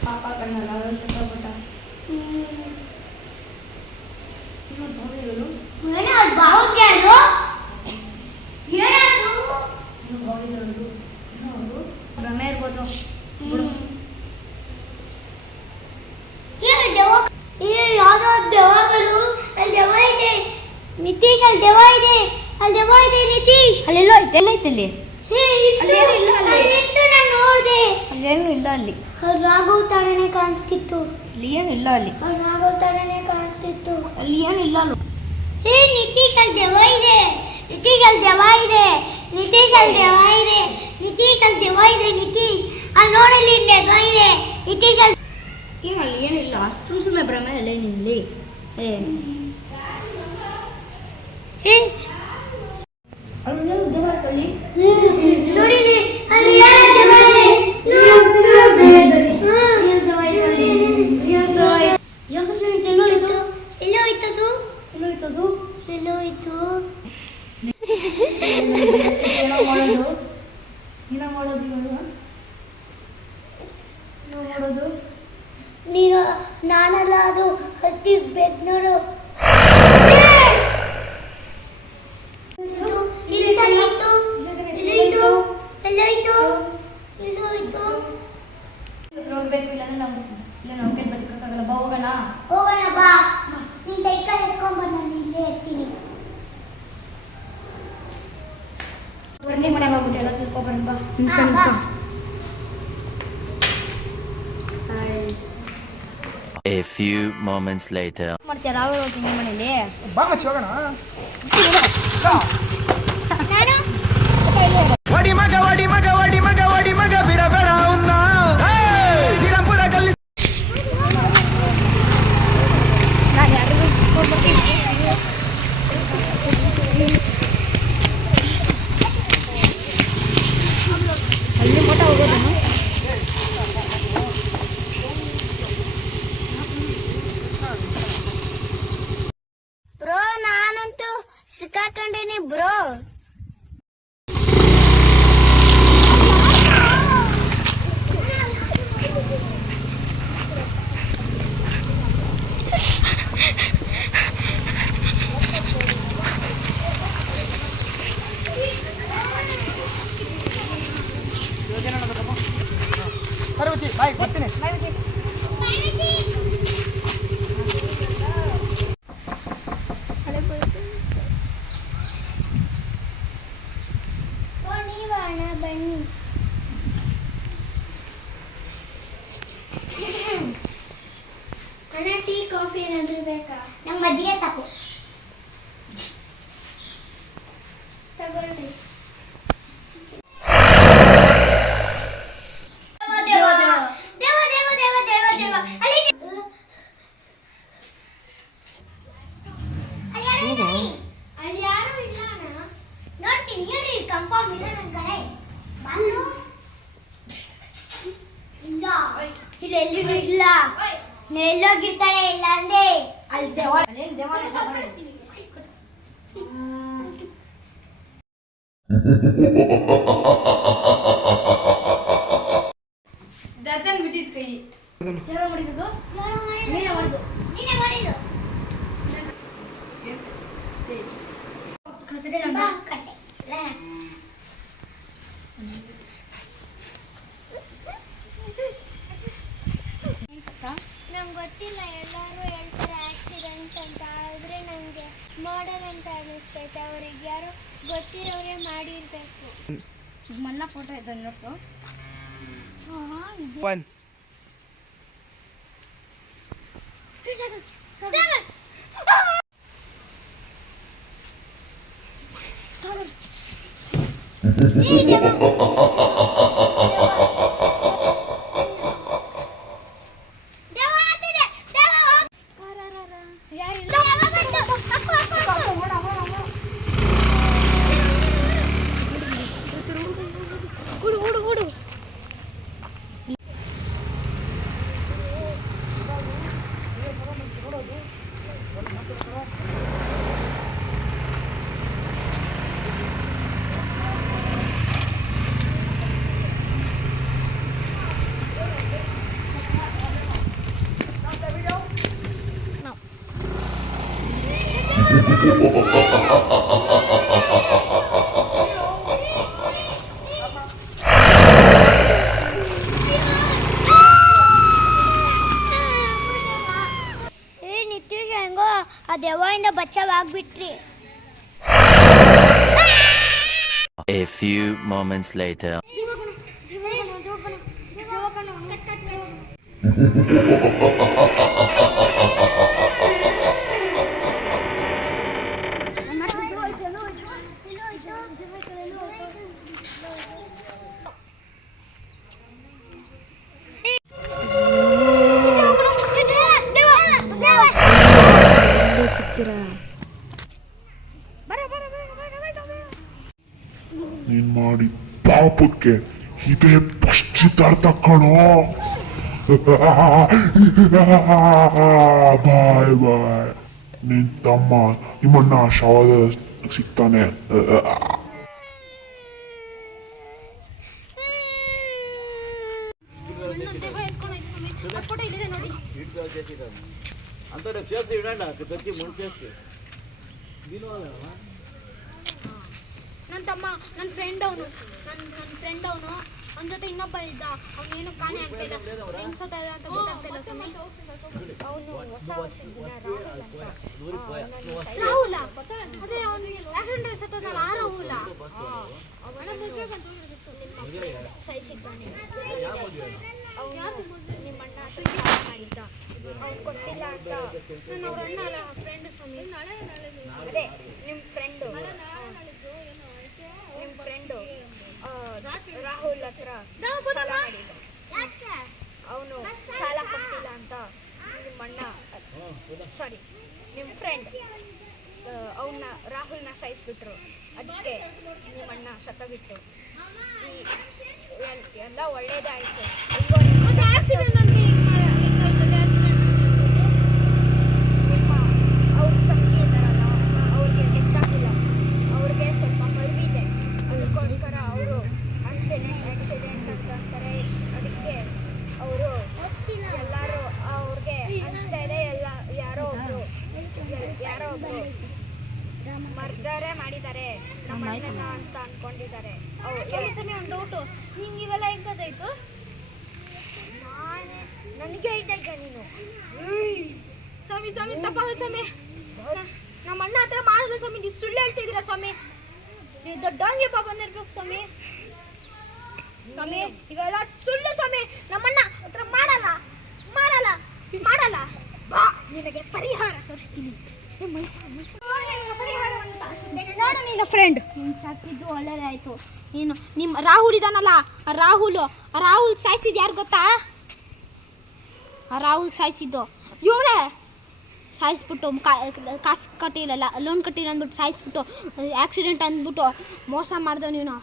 पापा करना लाल से पटा मैंने आज बहुत क्या लो ये ना तू बहुत लो ब्रह्मेर को तो ये ಯಾವುದು ದೆವ್ವಗಳು ಅಲ್ಲಿ ದೆವ್ವ ಇದೆ ನಿತೀಶ್ ಅಲ್ಲಿ ದೆವ್ವ ಇದೆ ನಿತೀಶ್ ಅಲ್ಲೆಲ್ಲ ಐತೆ ಎಲ್ಲ ಐತೆ ಅಲ್ಲಿ ಅಲ್ಲೇನು ಇಲ್ಲ ಅಲ್ಲಿ ಇತ್ತು ನಾನು ನೋಡಿದೆ ಅಲ್ಲೇನು ಇಲ್ಲ ಅಲ್ಲಿ ರಾಘವ್ ತರನೇ ಕಾಣಿಸ್ತಿತ್ತು ಅಲ್ಲಿ ಏನು ಇಲ್ಲ ಅಲ್ಲಿ ರಾಘವ್ ತರನೇ ಕಾಣಿಸ್ತಿತ್ತು ಅಲ್ಲಿ ಏನು ಇಲ್ಲ ಅಲ್ಲ ನಿತೀಶ್ ಅಲ್ಲಿ ದೆವ್ವ ಇದೆ ನಿತೀಶ್ ಅಲ್ಲಿ ದೆವ್ವ ಇದೆ ನಿತೀಶ್ ಅಲ್ಲಿ ದೆವ್ವ ಇದೆ ನಿತೀಶ್ ಅಲ್ಲಿ ದೆವ್ವ ಇದೆ ನಿತೀಶ್ ಅಲ್ಲಿ ನೋಡಲ್ಲಿ ದೆವ್ವ ಇದೆ ನಿತೀಶ್ ಅಲ್ಲಿ ಏನು ಅಲ್ಲಿ ಏನಿಲ್ಲ ಸುಮ್ಮನೆ ಭ್ರಮೆ ಅಲ್ಲೇ ನಿಲ್ಲಿ ಅಲ್ಲಿ ದೆವ್ವ ಐತಲ್ಲಿ ನೋಡಿ ಅಲ್ಲಿ ಯಾರ ದೆವ್ವ ಇದೆ ನೀನು ನಾನಲ್ಲ ಅದು ಹತ್ತಿಬೇಕು ನೋಡು ಹೋಗ್ಬೇಕು ಇಲ್ಲ ನಾವು ಕೈ ಬದುಕೋಕ್ಕಾಗಲ್ಲ ಬಾ ಹೋಗೋಣ ಬಾ ನೀನು ಸೈಕಲ್ ಎತ್ಕೊಂಡ್ಬಂದು ನಾನು ಇಲ್ಲೇ ಇರ್ತೀನಿ ವರ್ಣಿ ಮನೆಗೆ ಹೋಗ್ಬಿಟ್ಟು ಎಲ್ಲ ತಿಳ್ಕೊಬರೋಣ ಬಾ A few moments later. ಮಾಡ್ತೀಯ ರಾಘವ್ ಹೋಗ್ತೀನಿ ನಿಮ್ಮ ಮನೇಲಿ ಬಾ ಮಚ್ಚಿ ಹೋಗೋಣ ವಡಿ ಮಗ ಬಿಡಬೇಡ ಅವನ್ನ ಶ್ರೀರಾಮ್ಪುರ ಗಲ್ಲಿ ನಾನು ಯಾರಿಗೂ ಕೊಡ್ಬರ್ತೀನಿ ಅಲ್ಲಿ ಮಠ ಹೋಗೋದನ್ನು ಬ್ರೋ ನಾನಂತೂ ಸಿಕ್ಕಾಕೊಂಡೇನಿ ಬ್ರೋ ಸರಿ ಮಚ್ಚಿ ಬಾಯ್ ಬರ್ತೀನಿ ಬನ್ನಿ ಅಣ್ಣ ಟೀ ಕಾಫಿ ಏನಾದರೂ ಬೇಕಾ ನಂಗೆ ಮಜ್ಜಿಗೆ ಸಾಕು ತಗೊಳ್ಳಿ ಅಲ್ಲಿ ಯಾರು ಇಲ್ಲ ಅಣ್ಣ ನೋಡ್ತೀನಿ ಇರ್ರಿ ಕನ್ಫರ್ಮ್ ಇಲ್ಲ ನನ್ನ ಕಡೆ ಬಂದು ಇಲ್ಲ ಇಲ್ಲ ಎಲ್ಲಿಗೂ ಇಲ್ಲ ಎಲ್ಲೋಗಿರ್ತಾನೆ ಇಲ್ಲ ಅಂದೆ ಅಲ್ಲಿ ದರ್ಶನ್ ಬಿಟ್ಟಿದ್ ಕೈ ಯಾರೋ ಮಾಡಿದ್ದು ನೀನೇ ಮಾಡಿದ್ದು ಕಟ್ಟೆ ನಂಗೆ ಗೊತ್ತಿಲ್ಲ ಎಲ್ಲರೂ ಹೇಳ್ತಾರೆ ಆಕ್ಸಿಡೆಂಟ್ ಅಂತ ಆದರೆ ನನಗೆ ಮಾಡಲ್ ಅಂತ ಅನ್ನಿಸ್ತೈತೆ ಅವ್ರಿಗೆ ಯಾರೋ ಗೊತ್ತಿರೋರೇ ಮಾಡಿರ್ಬೇಕು ಮನ್ನ ಫೋಟೋ ಇದೆ ನೋಡ್ಸು ಒನ್ ಹುಡು A few moments later. ನೀನ್ ಮಾಡಿ ಪಾಪಕ್ಕೆ ಇದೇ ಪಶ್ಚಿತಾರ್ಥ ಕಣೋ. ಬಾಯ್ ಬಾಯ್. ನಿನ್ ತಮ್ಮ ನಿಮ್ಮನ್ನ ಶವದ ಸಿಗ್ತಾನೆ. అంతా చేసి ఇవ్వండి ప్రతి ముందు చేసి ನನ್ನ ತಮ್ಮ ನನ್ನ ಫ್ರೆಂಡ್ ಅವನು ಅವನ ಜೊತೆ ಇನ್ನೊಬ್ಬ ಇದ್ದ. ಅವನೇನು ಕಾಣೆ ಆಗ್ತಾ ಇಲ್ಲ, ಹೆಂಗ್ ಸತ್ತ ಅಂತ ಗೊತ್ತಾಗ್ತಿಲ್ಲ ಸ್ವಾಮಿ. ಅವನು ರಾಹುಲ, ಅದೇ ಅವನಿಗೆ ಆಕ್ಸಿಡೆಂಟ್ ಸತ್ತೋದಲ್ಲ ಆ ರಾಹುಲ ಸಹಿಸಿದ್ದಾನೆ. ನಿಮ್ಮಣ್ಣ ಮಾಡಿದ್ದ, ಅವ್ನು ಕೊಟ್ಟಿಲ್ಲ ಅಂತ. ನಾನು ಅವ್ರ ಅಣ್ಣ ಅಲ್ಲ, ಫ್ರೆಂಡ್ ಸ್ವಾಮಿ. ಅದೇ ನಿಮ್ಮ ಫ್ರೆಂಡು ರಾಹುಲ್ ಹತ್ರ ಸಾಲ ಮಾಡಿದ್ದ. ಅವನು ಸಾಲ ಕೊಟ್ಟಿಲ್ಲ ಅಂತ ನಿಮ್ಮಣ್ಣ ಸಾರಿ ನಿಮ್ಮ ಫ್ರೆಂಡ್ ಅವನ್ನ ರಾಹುಲ್ನ ಸಾಯಿಸ್ಬಿಟ್ರು. ಅದಕ್ಕೆ ನಿಮ್ಮಣ್ಣ ಸತ್ತೋಗಿತ್ತು. ಎಲ್ಲ ಒಳ್ಳೇದೇ ಆಯಿತು. ನಿಮ್ಮ ಅವ್ರ ತಂಗಿ ಇದ್ದಾರಲ್ಲ, ಅವ್ರಿಗೆ ಹೆಚ್ಚಾಗಿಲ್ಲ, ಅವ್ರಿಗೆ ಸ್ವಲ್ಪ ಮರುವಿದೆ. ಅದಕ್ಕೋಸ್ಕರ ಅವರು ಆಕ್ಸಿಡೆಂಟ್ ಅಂತ ಅಂತಾರೆ. ಅದಕ್ಕೆ ಅವರು ಎಲ್ಲರೂ ಅವ್ರಿಗೆ ಅನಿಸ್ತಾ ಇದೆ ಯಾರೋ ಒಬ್ರು ಮರ್ಡರೇ ಮಾಡಿದ್ದಾರೆ ನಮ್ಮ ಅಣ್ಣನ ಅಂತ ಅನ್ಕೊಂಡಿದ್ದಾರೆ. ಸ್ವಾಮಿ ಒಂದು ಡೌಟು, ನಿಮ್ಗೆ ಇವೆಲ್ಲ ಹೆಂಗ್ ಗೊತ್ತಾಯ್ತು? ನನಗೆ ಐತಾಯ್ತಾ ನೀನು? ಸ್ವಾಮಿ ತಪ್ಪಾಗುತ್ತೆ ಸ್ವಾಮಿ. ನಮ್ಮ ಅಣ್ಣ ಹತ್ರ ಮಾಡಿದ ಸ್ವಾಮಿ, ನೀವು ಸುಳ್ಳು ಹೇಳ್ತಿದ್ದೀರಾ ಸ್ವಾಮಿ. ನೀವು ದೊಡ್ಡವಂಗೆ ಪಾಪ ಇರ್ಬೇಕು ಸ್ವಾಮಿ. ಇವೆಲ್ಲ ಸುಳ್ಳು ಸ್ವಾಮಿ. ನಮ್ಮಣ್ಣ ಹತ್ರ ಮಾಡಲ್ಲ. ಬಾ, ನಿನಗೆ ಪರಿಹಾರ ತೋರಿಸ್ತೀನಿ. ನೋಡು ನಿನ್ನ ಫ್ರೆಂಡ್ ನೀನು ಸಾಕಿದ್ದು ಒಳ್ಳೇದಾಯ್ತು. ನೀನು ನಿಮ್ಮ ರಾಹುಲ್ ಇದಾನಲ್ಲ, ರಾಹುಲ್ ಸಾಯಿಸಿದ್ದು ಯಾರು ಗೊತ್ತಾ? ರಾಹುಲ್ ಸಾಯಿಸಿದ್ದು ಇವರೇ. ಸಾಯಿಸ್ಬಿಟ್ಟು ಕಾಸು ಕಟ್ಟಿಲ್ಲ, ಲೋನ್ ಕಟ್ಟಿಲ್ಲ ಅಂದ್ಬಿಟ್ಟು ಸಾಯಿಸ್ಬಿಟ್ಟು ಆಕ್ಸಿಡೆಂಟ್ ಅಂದ್ಬಿಟ್ಟು ಮೋಸ ಮಾಡ್ದವ್ ನೀನು.